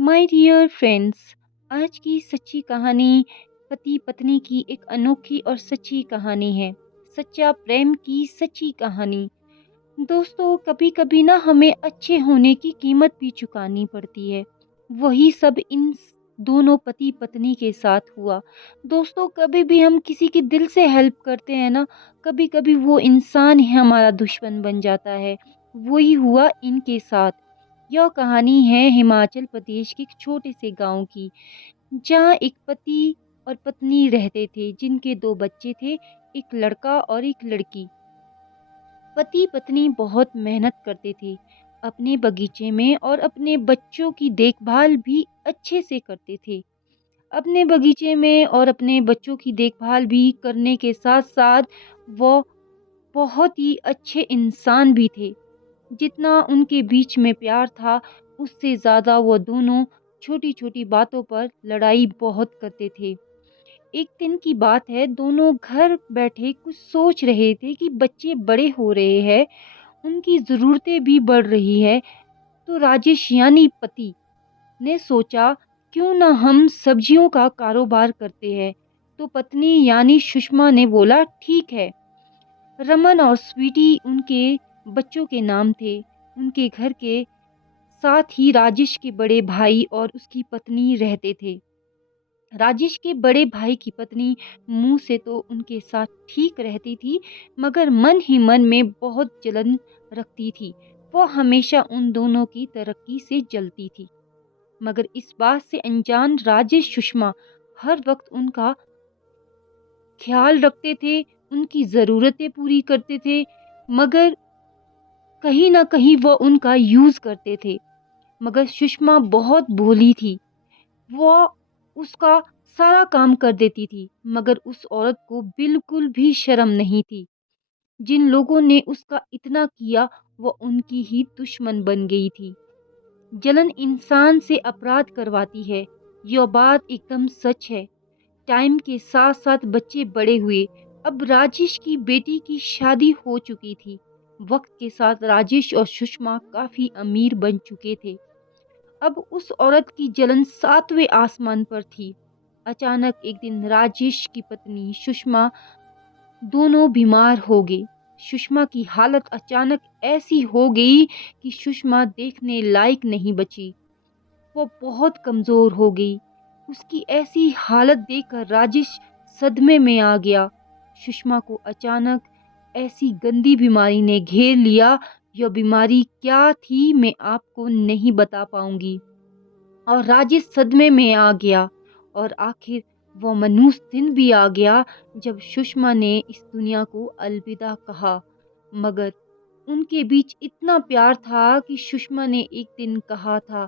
My dear friends, आज की सच्ची कहानी पति पत्नी की एक अनोखी और सच्ची कहानी है। सच्चा प्रेम की सच्ची कहानी। दोस्तों, कभी कभी ना हमें अच्छे होने की कीमत भी चुकानी पड़ती है। वही सब इन दोनों पति पत्नी के साथ हुआ। दोस्तों, कभी भी हम किसी के दिल से हेल्प करते हैं ना, कभी कभी वो इंसान ही हमारा दुश्मन बन जाता है। वही हुआ इनके साथ। यह कहानी है हिमाचल प्रदेश के एक छोटे से गांव की, जहां एक पति और पत्नी रहते थे, जिनके दो बच्चे थे, एक लड़का और एक लड़की। पति पत्नी बहुत मेहनत करते थे अपने बगीचे में, और अपने बच्चों की देखभाल भी अच्छे से करते थे। अपने बगीचे में और अपने बच्चों की देखभाल भी करने के साथ साथ वो बहुत ही अच्छे इंसान भी थे। जितना उनके बीच में प्यार था, उससे ज़्यादा वो दोनों छोटी-छोटी बातों पर लड़ाई बहुत करते थे। एक दिन की बात है, दोनों घर बैठे कुछ सोच रहे थे कि बच्चे बड़े हो रहे हैं, उनकी ज़रूरतें भी बढ़ रही है। तो राजेश यानी पति ने सोचा, क्यों ना हम सब्जियों का कारोबार करते हैं। तो पत्नी यानी सुषमा ने बोला, ठीक है। रमन और स्वीटी उनके बच्चों के नाम थे। उनके घर के साथ ही राजेश के बड़े भाई और उसकी पत्नी रहते थे। राजेश के बड़े भाई की पत्नी मुंह से तो उनके साथ ठीक रहती थी, मगर मन ही मन में बहुत जलन रखती थी। वो हमेशा उन दोनों की तरक्की से जलती थी। मगर इस बात से अनजान राजेश सुषमा हर वक्त उनका ख्याल रखते थे, उनकी ज़रूरतें पूरी करते थे, मगर कहीं न कहीं वो उनका यूज़ करते थे। मगर सुषमा बहुत भोली थी। वो उसका सारा काम कर देती थी, मगर उस औरत को बिल्कुल भी शर्म नहीं थी। जिन लोगों ने उसका इतना किया, वो उनकी ही दुश्मन बन गई थी। जलन इंसान से अपराध करवाती है, यह बात एकदम सच है। टाइम के साथ साथ बच्चे बड़े हुए। अब राजेश की बेटी की शादी हो चुकी थी। वक्त के साथ राजेश और सुषमा काफी अमीर बन चुके थे। अब उस औरत की जलन सातवें आसमान पर थी। अचानक एक दिन राजेश की पत्नी सुषमा दोनों बीमार हो गई। सुषमा की हालत अचानक ऐसी हो गई कि सुषमा देखने लायक नहीं बची। वो बहुत कमजोर हो गई। उसकी ऐसी हालत देखकर राजेश सदमे में आ गया। सुषमा को अचानक ऐसी गंदी बीमारी ने घेर लिया। यह बीमारी क्या थी मैं आपको नहीं बता पाऊंगी। और राजेश सदमे में आ गया, और आखिर वो मनुष्य दिन भी आ गया जब सुषमा ने इस दुनिया को अलविदा कहा। मगर उनके बीच इतना प्यार था कि सुषमा ने एक दिन कहा था,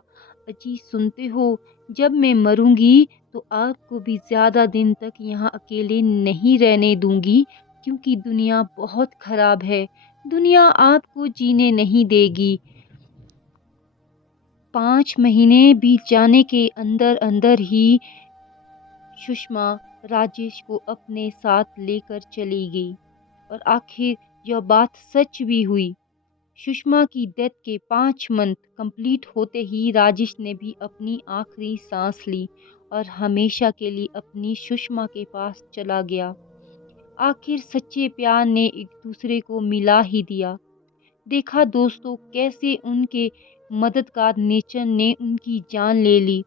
अजी सुनते हो, जब मैं मरूंगी तो आपको भी ज्यादा दिन तक यहाँ अकेले नहीं रहने दूंगी, क्योंकि दुनिया बहुत खराब है। दुनिया आपको जीने नहीं देगी। 5 महीने बीत जाने के अंदर अंदर ही सुषमा राजेश को अपने साथ लेकर चली गई। और आखिर यह बात सच भी हुई। सुषमा की डेथ के 5 मंथ कंप्लीट होते ही राजेश ने भी अपनी आखिरी सांस ली और हमेशा के लिए अपनी सुषमा के पास चला गया। आखिर सच्चे प्यार ने एक दूसरे को मिला ही दिया। देखा दोस्तों, कैसे उनके मददगार नेचर ने उनकी जान ले ली।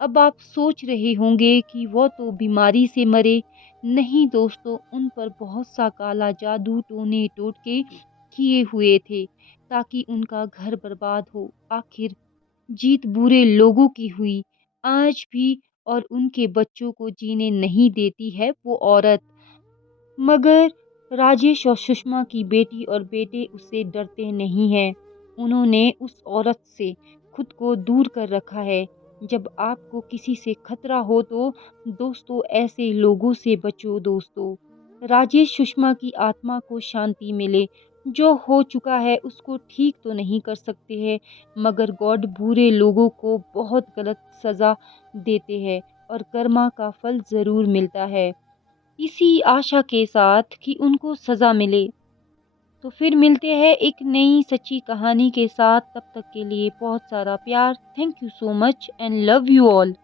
अब आप सोच रहे होंगे कि वो तो बीमारी से मरे। नहीं दोस्तों, उन पर बहुत सा काला जादू टोने टोटके किए हुए थे, ताकि उनका घर बर्बाद हो। आखिर जीत बुरे लोगों की हुई। आज भी और उनके बच्चों को जीने नहीं देती है वो औरत। मगर राजेश और सुषमा की बेटी और बेटे उससे डरते नहीं हैं। उन्होंने उस औरत से खुद को दूर कर रखा है। जब आपको किसी से खतरा हो तो दोस्तों, ऐसे लोगों से बचो दोस्तों। राजेश सुषमा की आत्मा को शांति मिले। जो हो चुका है उसको ठीक तो नहीं कर सकते हैं, मगर गॉड बुरे लोगों को बहुत गलत सज़ा देते हैं, और कर्मा का फल ज़रूर मिलता है। इसी आशा के साथ कि उनको सज़ा मिले। तो फिर मिलते हैं एक नई सच्ची कहानी के साथ, तब तक के लिए बहुत सारा प्यार। Thank you so much and love you all.